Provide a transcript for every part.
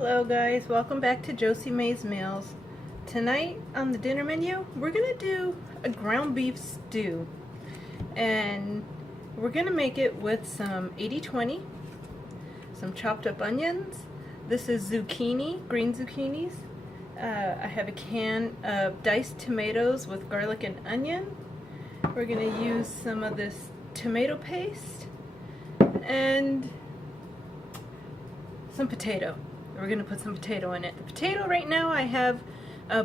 Hello guys, welcome back to Josie Mae's Meals. Tonight on the dinner menu, we're gonna do a ground beef stew. And we're gonna make it with some 80/20, some chopped up onions. This is zucchini, green zucchinis. I have a can of diced tomatoes with garlic and onion. We're gonna use some of this tomato paste and some potato. We're going to put some potato in it. The potato right now I have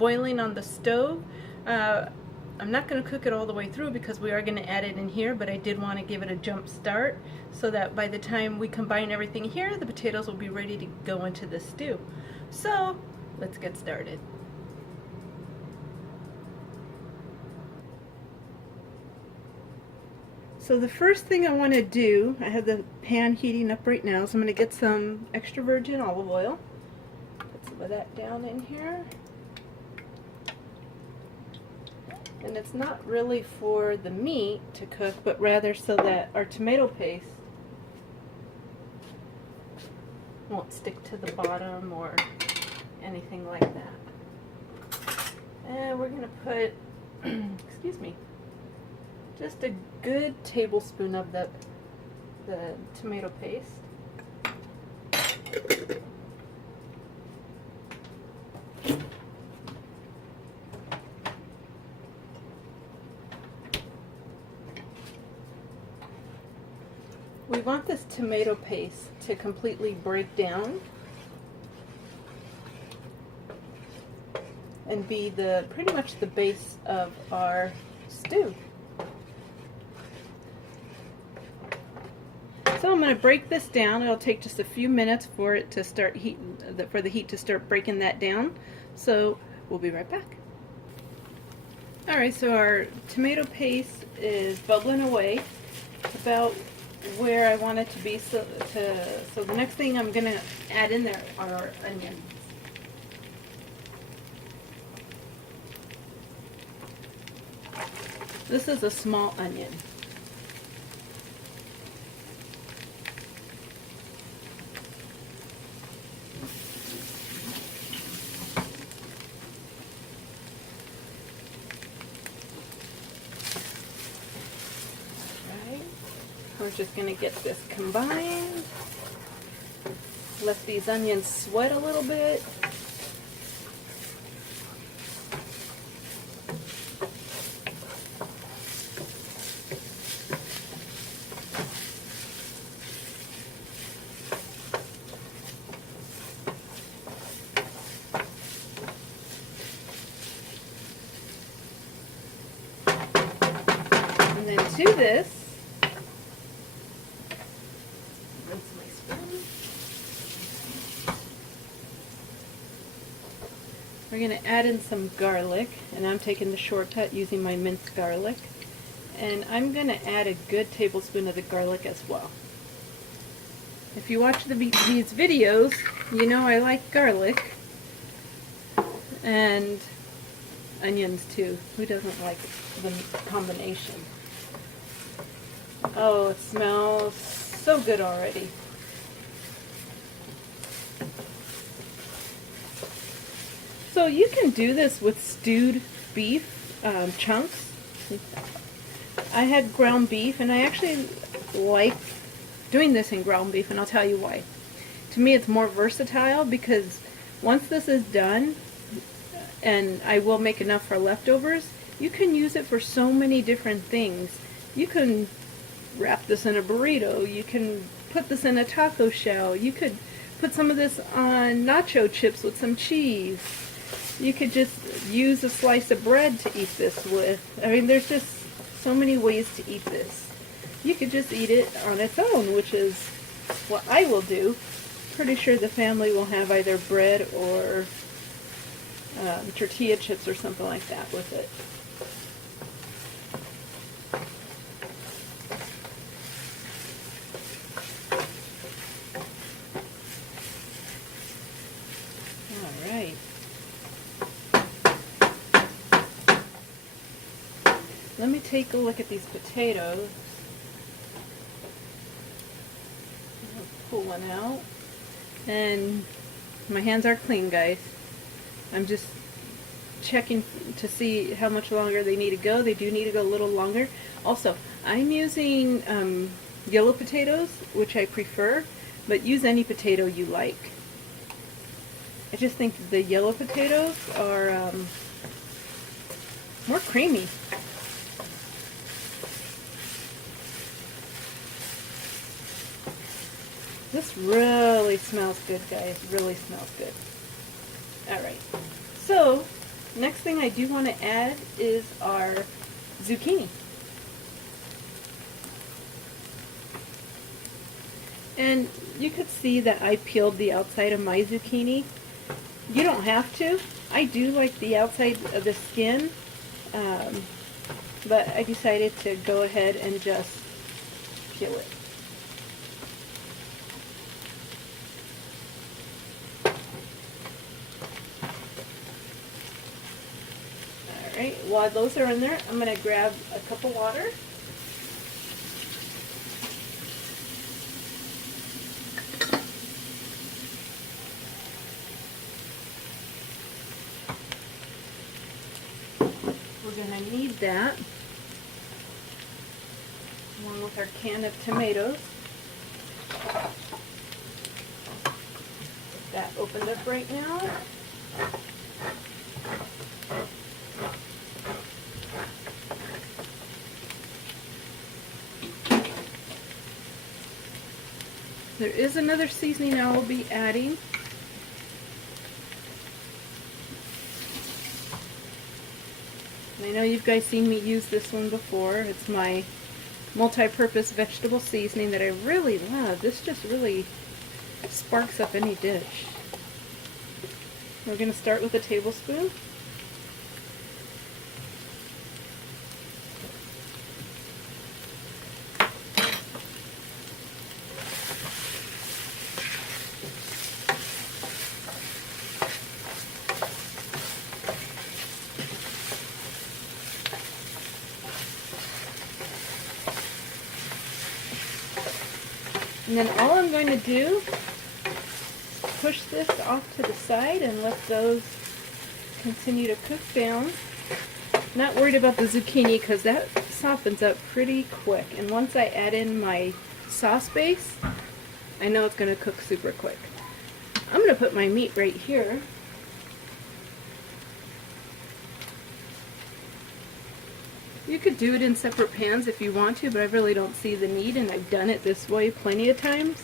boiling on the stove. I'm not going to cook it all the way through because we are going to add it in here, but I did want to give it a jump start so that by the time we combine everything here, the potatoes will be ready to go into the stew. So let's get started. So the first thing I want to do, I have the pan heating up right now, so I'm going to get some extra virgin olive oil. Put some of that down in here. And it's not really for the meat to cook, but rather so that our tomato paste won't stick to the bottom or anything like that. And we're going to put, excuse me, just a good tablespoon of the tomato paste. We want this tomato paste to completely break down and be pretty much the base of our stew. So I'm going to break this down. It'll take just a few minutes for it to start for the heat to start breaking that down. So we'll be right back. Alright, so our tomato paste is bubbling away about where I want it to be. So the next thing I'm going to add in there are our onions. This is a small onion. We're just going to get this combined. Let these onions sweat a little bit. And then to this, we're going to add in some garlic, and I'm taking the shortcut using my minced garlic. And I'm going to add a good tablespoon of the garlic as well. If you watch these videos, you know I like garlic. And onions too. Who doesn't like the combination? Oh, it smells so good already. So you can do this with stewed beef chunks. I had ground beef, and I actually like doing this in ground beef, and I'll tell you why. To me, it's more versatile because once this is done, and I will make enough for leftovers, you can use it for so many different things. You can wrap this in a burrito. You can put this in a taco shell. You could put some of this on nacho chips with some cheese. You could just use a slice of bread to eat this with. I mean, there's just so many ways to eat this. You could just eat it on its own, which is what I will do. Pretty sure the family will have either bread or tortilla chips or something like that with it. Alright. Let me take a look at these potatoes. I'll pull one out. And My hands are clean, guys. I'm just checking to see how much longer they need to go. They do need to go a little longer. Also, I'm using yellow potatoes, which I prefer, but use any potato you like. I just think the yellow potatoes are more creamy. This really smells good, guys. Really smells good. Alright, so next thing I do want to add is our zucchini. And you could see that I peeled the outside of my zucchini. You don't have to. I do like the outside of the skin, but I decided to go ahead and just peel it. Alright, while those are in there, I'm going to grab a cup of water. We're going to need that along with our can of tomatoes. Get that opened up right now. There is another seasoning I will be adding. I know you guys seen me use this one before. It's my multi-purpose vegetable seasoning that I really love. This just really sparks up any dish. We're going to start with a tablespoon. And then all I'm going to do, push this off to the side and let those continue to cook down. Not worried about the zucchini because that softens up pretty quick. And once I add in my sauce base, I know it's going to cook super quick. I'm going to put my meat right here. You could do it in separate pans if you want to, but I really don't see the need, and I've done it this way plenty of times.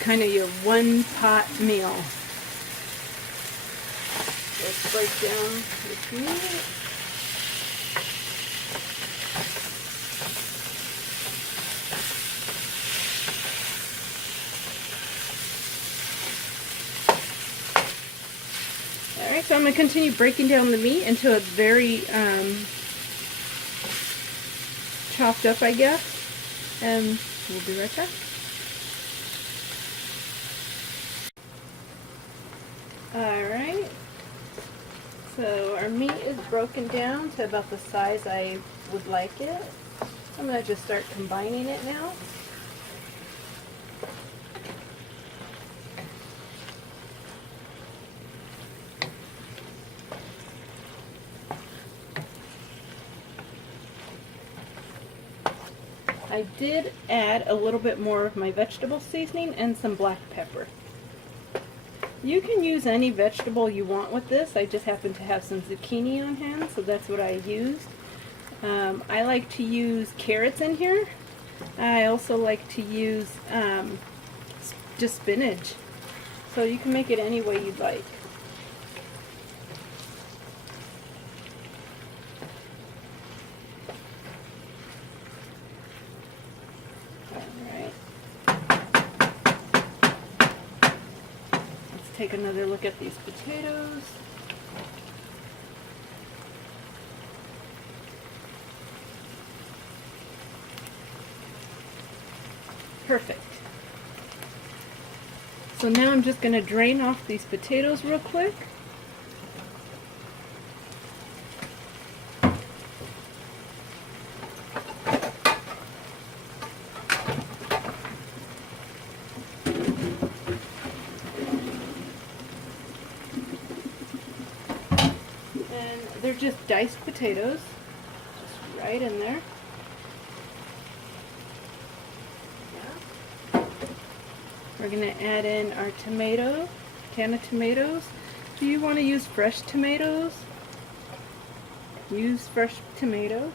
Kind of your one pot meal. Let's break down this meat. Alright, so I'm going to continue breaking down the meat until it's very chopped up, I guess. And we'll be right back. Alright, so our meat is broken down to about the size I would like it. I'm going to just start combining it now. I did add a little bit more of my vegetable seasoning and some black pepper. You can use any vegetable you want with this. I just happen to have some zucchini on hand, so that's what I used. I like to use carrots in here. I also like to use just spinach. So you can make it any way you'd like. Take another look at these potatoes. Perfect. So now I'm just going to drain off these potatoes real quick. they're just diced potatoes, just right in there. We're going to add in our tomato, can of tomatoes. If you want to use fresh tomatoes, use fresh tomatoes.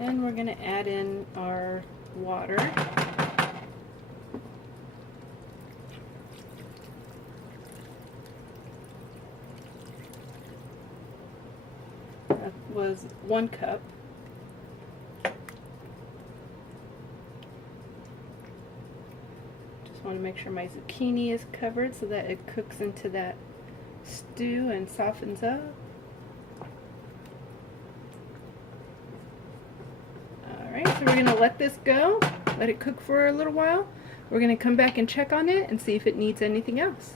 And we're going to add in our water. That was 1 cup. Just want to make sure my zucchini is covered so that it cooks into that stew and softens up. So we're going to let this go, let it cook for a little while. We're going to come back and check on it and see if it needs anything else.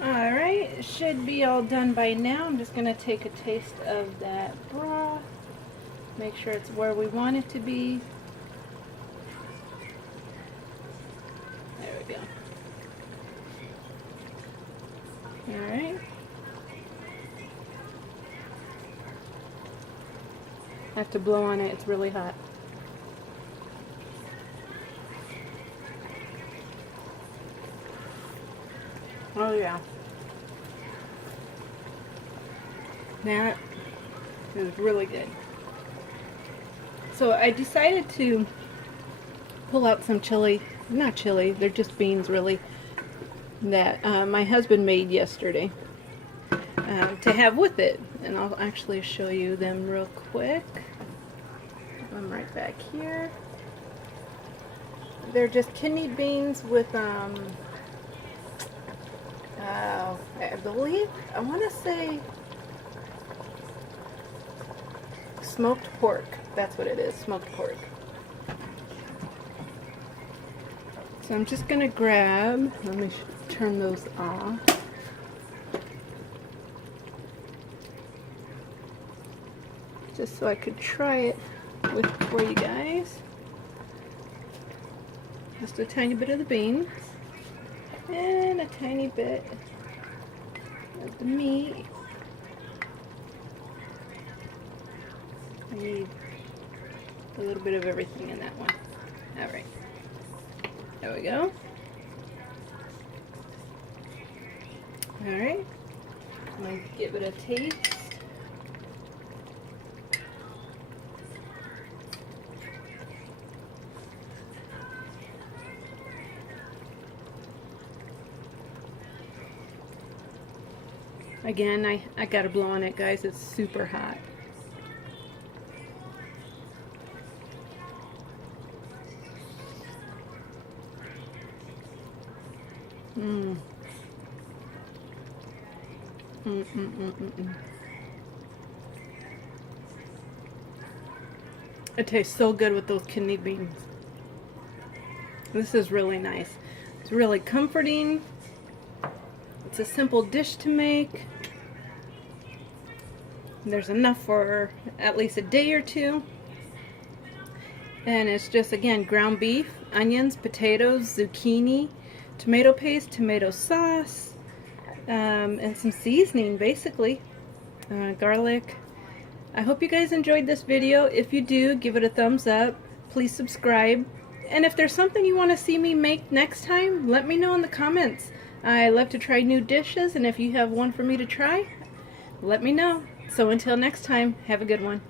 Alright, it should be all done by now. I'm just going to take a taste of that broth, make sure it's where we want it to be. There we go. Alright. I have to blow on it, it's really hot. Oh yeah. That is really good. So I decided to pull out some chili, not chili, they're just beans really, that my husband made yesterday to have with it. And I'll actually show you them real quick. I'm right back here. They're just kidney beans with I believe, I want to say smoked pork. That's what it is, smoked pork. So I'm just going to grab, let me turn those off. Just so I could try it for you guys. Just a tiny bit of the beans and a tiny bit of the meat. I need a little bit of everything in that one. Alright, there we go. Alright, I'm going to give it a taste. Again, I gotta blow on it, guys. It's super hot. It tastes so good with those kidney beans. This is really nice. It's really comforting. It's a simple dish to make. There's enough for at least a day or two. And it's just, again, ground beef, onions, potatoes, zucchini, tomato paste, tomato sauce, and some seasoning, basically. Garlic. I hope you guys enjoyed this video. If you do, give it a thumbs up. Please subscribe. And if there's something you want to see me make next time, let me know in the comments. I love to try new dishes, and if you have one for me to try, let me know. So until next time, have a good one.